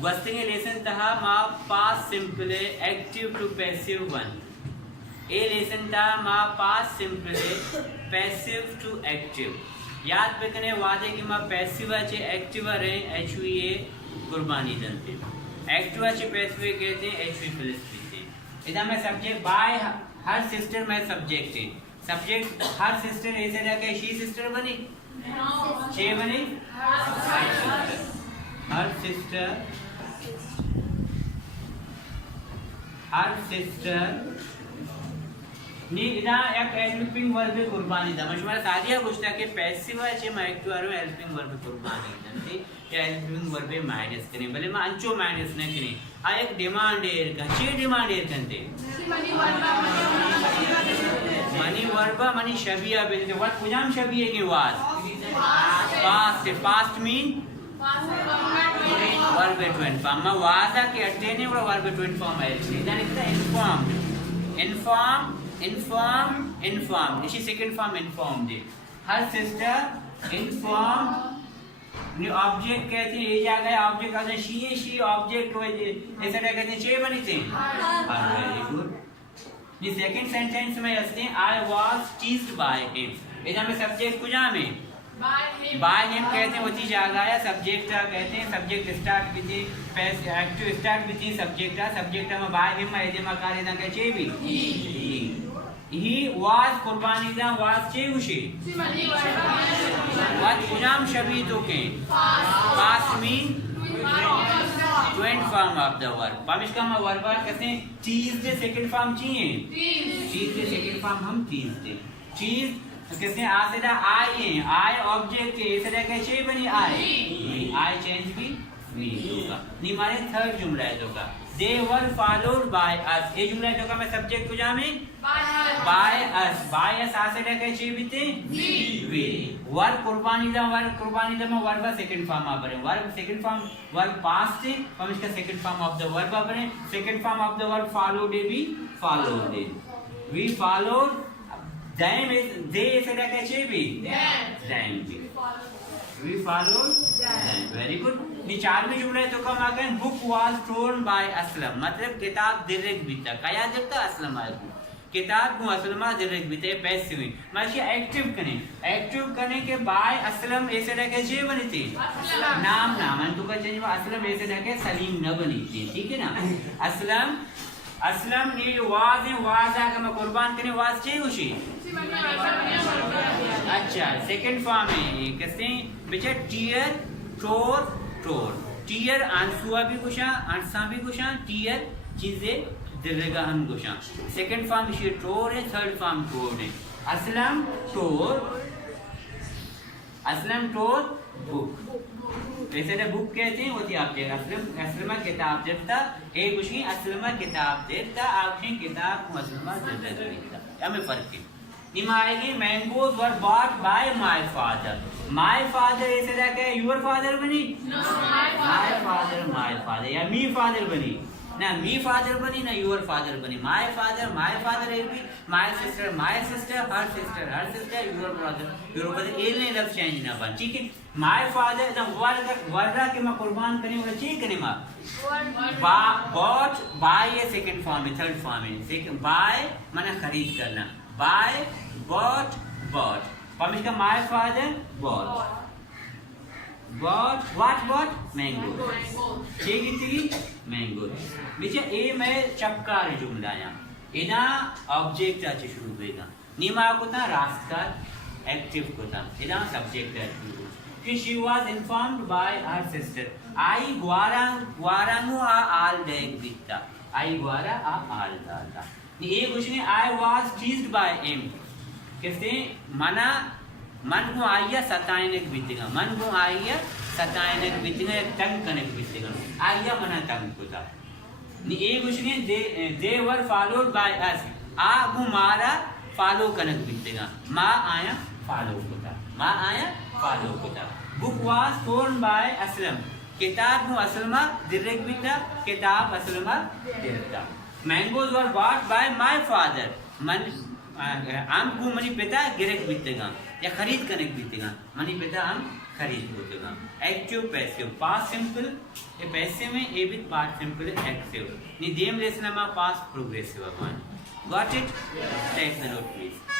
Gwastinge lesson taha ma past simple active to passive one. A lesson taha ma past simple passive to active. याद रखने वादे कि मां passive आहे active रहे एचवीए कुर्बानी दनते एक्टिव आहे पैसिव कहते हैं एचवी फिलिस्तीन इधर में सब्जेक्ट बाय हर सिस्टर में सब्जेक्ट है सब्जेक्ट हर सिस्टर ऐसे रखे शी सिस्टर बनी छे बनी हर सिस्टर नी इना एक हेल्पिंग वर्ब कुर्बानी दा मशमारा सादिया गोष्ट के पैसिव आहे मा एक्टिव आरो हेल्पिंग वर्ब कुर्बानी दनते या हेल्पिंग वर्ब माइनस कने भले मा अंचो माइनस न कने आ एक डिमांड है का छे डिमांड है कंते मनी वर्ब मनी शबिया बेते व्हाट पुजाम शबिया के was past mean verb to inform मा वाजा के अटेने और वर्ब टू इन्फॉर्म है इधर इन्फॉर्म inform इसी सेकंड फॉर्म inform दे हर सिस्टर inform नी ऑब्जेक्ट कहते हैं ये जाएगा ऑब्जेक्ट आते शी ऑब्जेक्ट हो ऐसा कहते हैं छे बनी थे वेरी गुड ये सेकंड सेंटेंस में असली I was teased by him इधर में सब्जेक्ट कुजा में बाय हिम कहते हैं वही जाएगा या सब्जेक्ट कहते हैं सब्जेक्ट स्टार्ट विद पैस एक्टिव स्टार्ट विद सब्जेक्ट में बाय हिम है जे मकारे ना कहे भी he was कुर्बानी दा was चे उशी what पुजाम शबी तो के past mean to end form of the verb पामिश का वर्ब कहते हैं चीज दे सेकंड फॉर्म चाहिए चीज दे सेकंड फॉर्म हम चीज दे चीज कहते हैं आ से आई है आई ऑब्जेक्ट है ऐसे कैसे बनी आई चेंज भी होगा नी मारे थर्ड जुमला है तो का they were followed by us ये जुमला है तो का मैं सब्जेक्ट को जामे by us आ से कैसे बीते वे वर्ब कुर्बानी दा में वर्ब सेकंड फॉर्म आ बने verb second form verb past है हम इसका second form of the verb आ बने second form of the verb followed भी followed we followed them is they ऐसे कैसे भी them भी we followed them very good नी चारवीं जुमला है तो कम आ गए book was thrown by Aslam मतलब किताब दिरक बीता कया जब असलम आए किताब को असलमा दिरक बीते पैसिव माशी एक्टिव करने के बाय असलम ऐसे रखे जे बनी थी नाम अन तो का चेंज असलम ऐसे रखे सलीम न बनी थी ठीक है ना असलम नी वाज आ मैं कुर्बान करने वाज चे उशी अच्छा सेकंड फॉर्म है कैसे बेचा टीयर टोर टीयर आंसुआ भी कुशा आंसा भी कुशा टीयर चीजें दिलेगा हम कुशा सेकंड फॉर्म इसे टोर है थर्ड फॉर्म टोर है असलम टोर बुक ऐसे ना बुक कहते हैं होती आप असलमा किताब देता एक कुछ असलमा किताब देता आपने किताब को असलमा देता हमें फर्क है निमाएगी mangoes were bought by my father ऐसे रखे योर फादर बनी माय फादर या मी फादर बनी ना मी फादर बनी ना योर फादर बनी माय फादर एक भी my sister her sister your brother ए ने लफ्ज चेंज ना बन ठीक है माय फादर द वर्रा के मैं कुर्बान करने वाला चाहिए करने मां बॉट बाय ये सेकंड फॉर्म है थर्ड फॉर्म है सेकंड बाय माने खरीद करना बाय बॉट पमिश का माय फादर बॉट मैंगो ठीक मैंगो बीच ए में चपकार जुमला या इना ऑब्जेक्ट आचे शुरू होएगा नीमा को ता रास्ता एक्टिव को ता इना सब्जेक्ट है कि she was informed by her sister I guarangu a all deg bitta I guara a all data ये कुछ नहीं I was teased by him कहते मन को आइया सतायनक बीतेगा मन को आइया सतायनक बीतेगा या तंग कनक बीतेगा आइया मना तंग कोता ये कुछ नहीं दे वर फॉलोड बाय अस आ मारा फॉलो कनक बीतेगा मां आया फॉलो कोता book was thrown by Aslam किताब को असलमा दिरक बीता किताब असलमा दिरता mangoes were bought by my father मन आम को मनी पिता गिरक बीतेगा या खरीद करने बीतेगा मनी पिता आम खरीद एक्टिव पैसिव पास्ट सिंपल ए पैसिव में ए विथ पास्ट सिंपल एक्टिव नी them lesson past progressive one got it take the note please